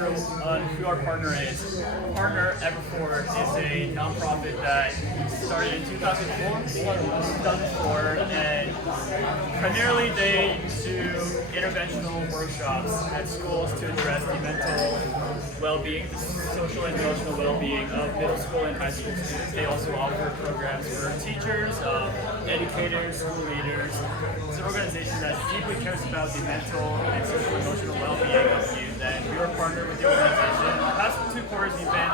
intro on who our partner is. Partner Everford is a nonprofit that started in 2004, and primarily they do interventional workshops at schools to address the mental well-being, the social and emotional well-being of middle school and high school students. They also offer programs for teachers, educators, school leaders. It's an organization that deeply cares about the mental and social and emotional well-being of youth, and we are partnered with the organization. The past 2 quarters we've been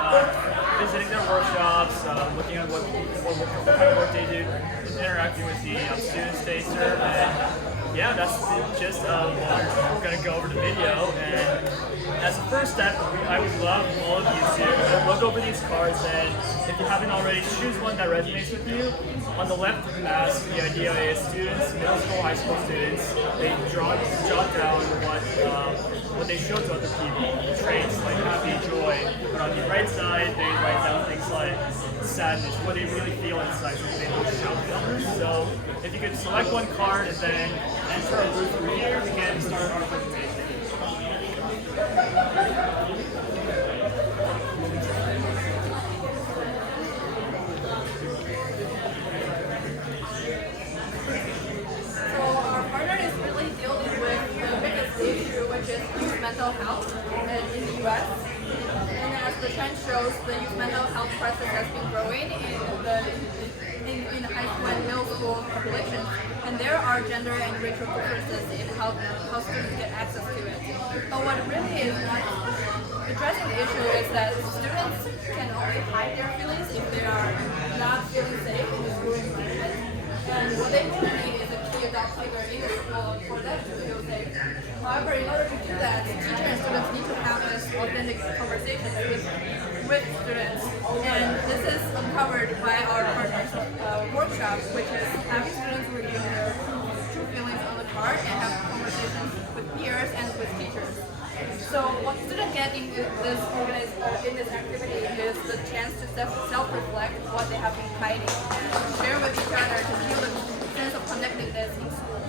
visiting their workshops, looking at what kind of work they do, interacting with the students they serve, and yeah, that's just we're going to go over the video. And as a first step, I would love all of you to look over these cards, and if you haven't already, choose one that resonates with you. On the left of the mask, the idea is students, middle school, high school students, they jot down what they show to other people, traits like happy, joy. But on the right side, they write down things like sadness, what they really feel inside, so they don't show to others. So if you could select one card and then enter a booth from here, we can start our presentation. Mental health in the U.S. And as the trend shows, the youth mental health crisis has been growing in the high school and middle school populations. And there are gender and racial differences in how students get access to it. But what really is not addressing the issue is that students can only hide their feelings if they are not feeling safe in the school environment. And what they really need is a key adult figure in the school for them to feel safe. However, in order to do that, teachers and students need to have this authentic conversation with students. And this is uncovered by our partners workshop, which is having students review their true feelings on the card and have conversations with peers and with teachers. So what students get in this activity is the chance to self-reflect what they have been hiding and share with each other to feel the sense of connectedness in school.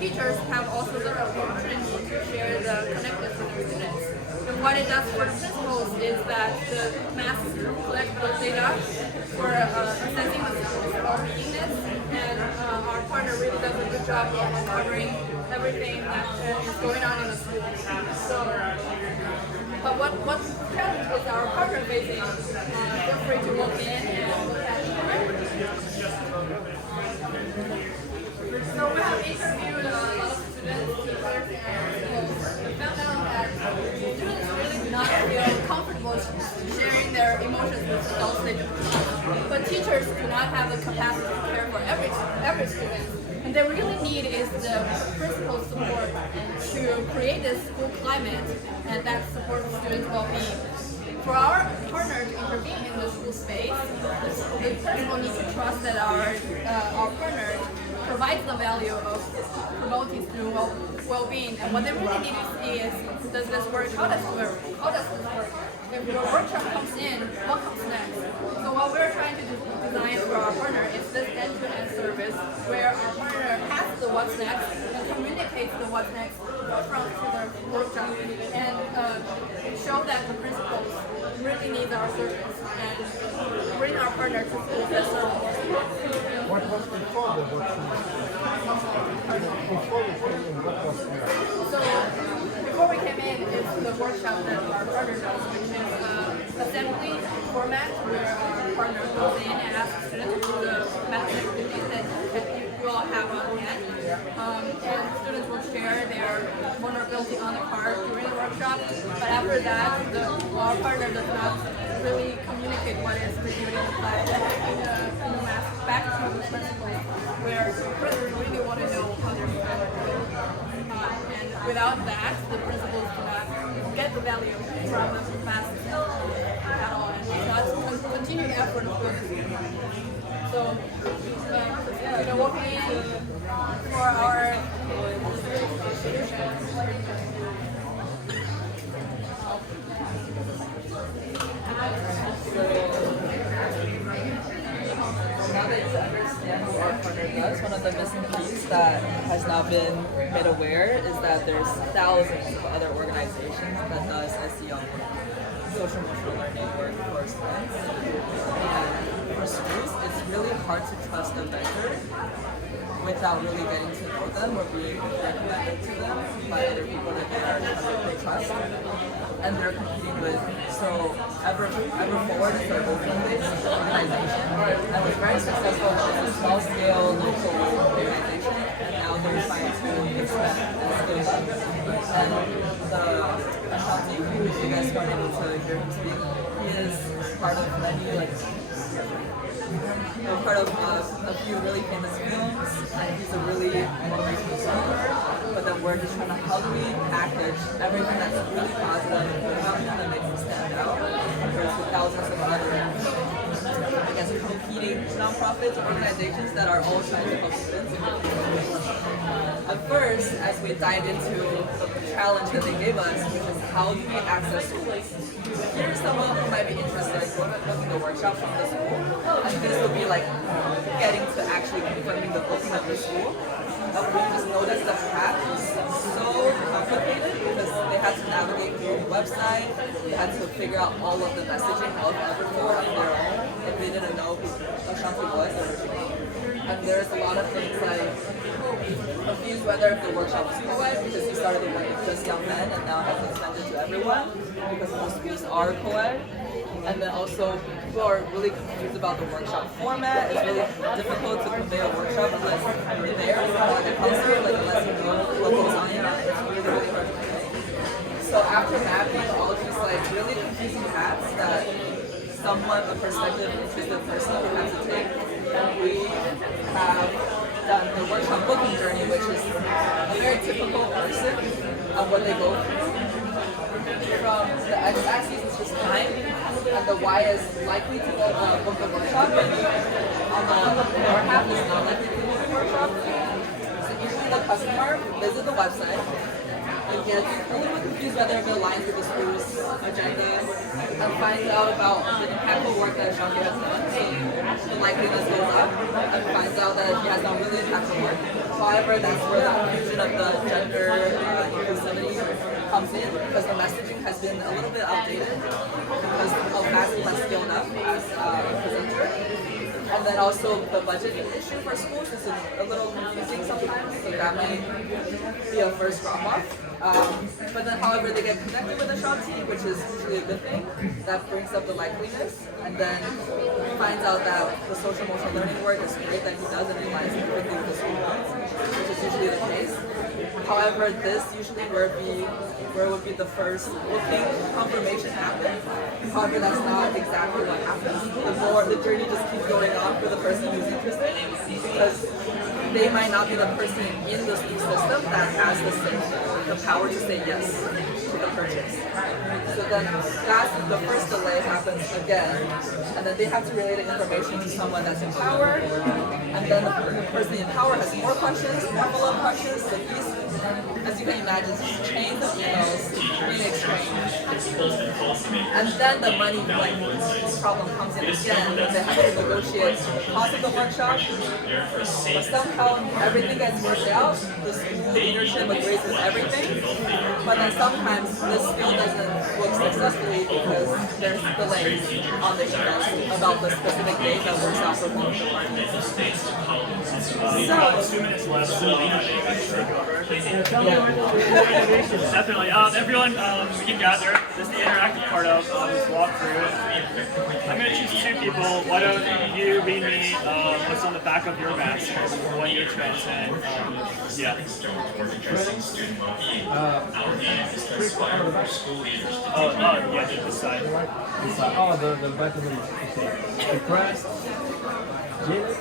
Teachers have also the opportunity to share the connectedness with their students. And what it does for the principals is that the masks collect the data for assessing the school's well-beingness, and our partner really does a good job of uncovering everything that is going on in the school. So, but what challenge is our partner facing? Feel free to look in and look at it. So we have interviewed a lot of students, teachers, and we found out that students really do not feel comfortable sharing their emotions with adults they do. But teachers do not have the capacity to care for every student. And they really need is the principal support to create this school climate and that supports students' well-being. For our partner to intervene in the school space, the principal needs to trust that our partner provides the value of promoting student well-being. And what they really need to see is, does this work? How does this work? If your workshop comes in, what comes next? So what we're trying to design for our partner is this end-to-end service where our partner has the what's next and communicates the what's next from to the workshop and show that the principals really need our service and bring our partner to school to serve more. What was before the workshop? Before we came in, what was there? So before we came in, it's the workshop that our partner does, which is assembly format where our partner goes in and asks students to do the math activities that you all have on hand. And students will share their vulnerability on the card during the workshop. But after that, our partner does not really communicate what is reviewed in the class in the math back to the principal, where the principal really want to know how they're doing. And without that, the principals do not get the value from the class at all. And it's not continued effort of focusing. So, walking in for our does, one of the missing pieces that has not been made aware is that there's thousands of other organizations that does SEO social emotional learning work for students. And for schools, it's really hard to trust a vendor without really getting to know them or being recommended to them by other people that they trust. And they're competing with, so Ever4ward is their Oakland-based organization and was very successful as a small-scale local organization, and now they're trying to expand and scale up. And the Ashanti, who you guys weren't able to hear him speak, he is part of many part of a few really famous films, and he's a really motivational speaker. But then we're just trying to how do we package everything that's really positive and good about him that makes him stand out compared to thousands of other, I guess, competing nonprofits or organizations that are all trying to help students. At first, as we dived into the challenge that they gave us, which is how do we access schools? Here's someone who might be interested in booking a workshop from the school, and this would be like getting to actually confirming the booking of the school. We just noticed the path was so complicated because they had to navigate through the website, they had to figure out all of the messaging of Ever4ward on their own if they didn't know who Ashanti was originally. And there's a lot of things like confused whether if the workshop was co-ed because he started the work with just young men and now has extended to everyone because most schools are co-ed. And then also people are really confused about the workshop format. It's really difficult to convey a workshop unless you're there at the concert, like unless you know what goes on in it. It's really, really hard to convey. So after mapping all of these like really confusing paths that someone, a prospective interested person would have to take, we have done the workshop booking journey, which is a very typical person of what they go through. From the x-axis is just time, and the y is likely to book the workshop, and on the lower half is not likely to book the workshop. So usually the customer visits the website and gets a little bit confused whether it aligns with the school's agenda and finds out about the impactful work that Ashanti has done. So the likeliness goes up and finds out that he has done really impactful work. However, that's where the confusion of the gender inclusivity comes in because the messaging has been a little bit outdated because how fast he has scaled up as a presenter. And then also the budget issue for schools is a little confusing sometimes, so that might be a first drop-off. But then, however, they get connected with Ashanti, which is usually a good thing. That brings up the likeliness, and then finds out that the social emotional learning work is great that he does and aligns perfectly with the school wants, which is usually the case. However, this usually where would be the first booking confirmation happen. However, that's not exactly what happens. The journey just keeps going on for the person who's interested because they might not be the person in the school system that has the power to say yes to the purchase. So then the first delay happens again, and then they have to relay the information to someone that's in power, and then the person in power has more questions, more follow-up questions. So these, as you can imagine, chains of emails being exchanged, and then the money problem comes in again. They have to negotiate the cost of the workshop, but somehow everything gets worked out. The school leadership agrees with everything, but then sometimes this still doesn't work successfully because there's delays on the emails about the specific date that works out for both the parties. So 2 minutes left, so I think I should take over. Definitely. Everyone, we can gather. This is the interactive part of this walkthrough. I'm going to choose 2 people. Why don't you read me what's on the back of your mask for what you're transcend? Yeah. Yeah, this side. Oh, the back of the okay. Depressed, jaded,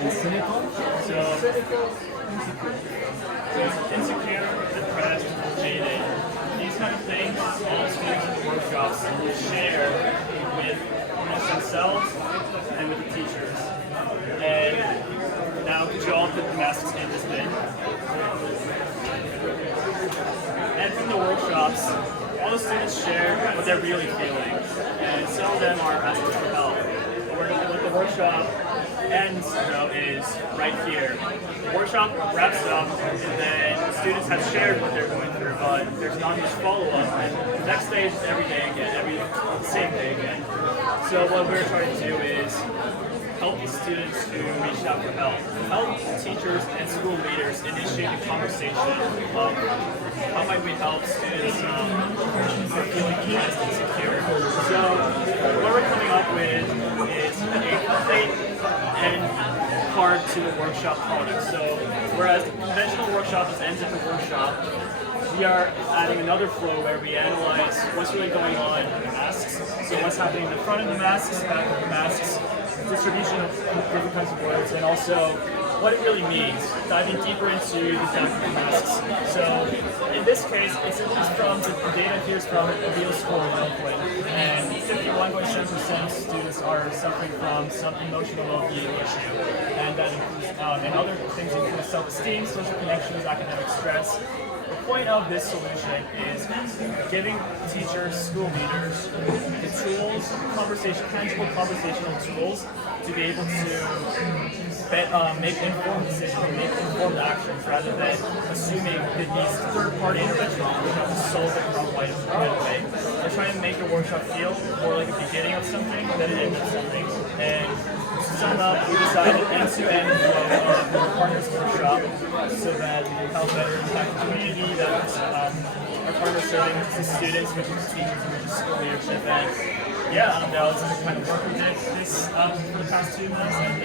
and cynical. Insecure, depressed, jaded. These kind of things all students in workshops share with themselves and with the teachers. And now could you all put the masks in this bin? And from the workshops, all the students share what they're really feeling. And some of them are asking for help. But we're going to look at the workshop ends though is right here. The workshop wraps up, and then students have shared what they're going through, but there's not much follow-up. And the next day is every day again, same day again. So what we're trying to do is help the students who reach out for help teachers and school leaders initiate a conversation of how might we help students who are feeling depressed and insecure. So what we're coming up with is an 8-month and part to the workshop product. So whereas the conventional workshop just ends at the workshop, we are adding another flow where we analyze what's really going on in the masks. So what's happening in the front of the masks, back of the masks, distribution of different kinds of words, and also what it really means, diving deeper into the back of the masks. So in this case, it's at least from the data here is from d.School in Oakland, and 51.7% of students are suffering from some emotional well-being issue, and that includes and other things include self-esteem, social connections, academic stress. The point of this solution is giving teachers, school leaders, the tools, tangible conversational tools to be able to make informed decisions and make informed actions rather than assuming that these third-party interventions are going to solve the problem right away. We're trying to make the workshop feel more like a beginning of something than an end of something. And to sum up, we decided end-to-end flow of the partners workshop so that we can help better impact the community that our partners serving the students, which is teachers, and which is school leadership. And yeah, that was the kind of work we did this for the past 2 months. And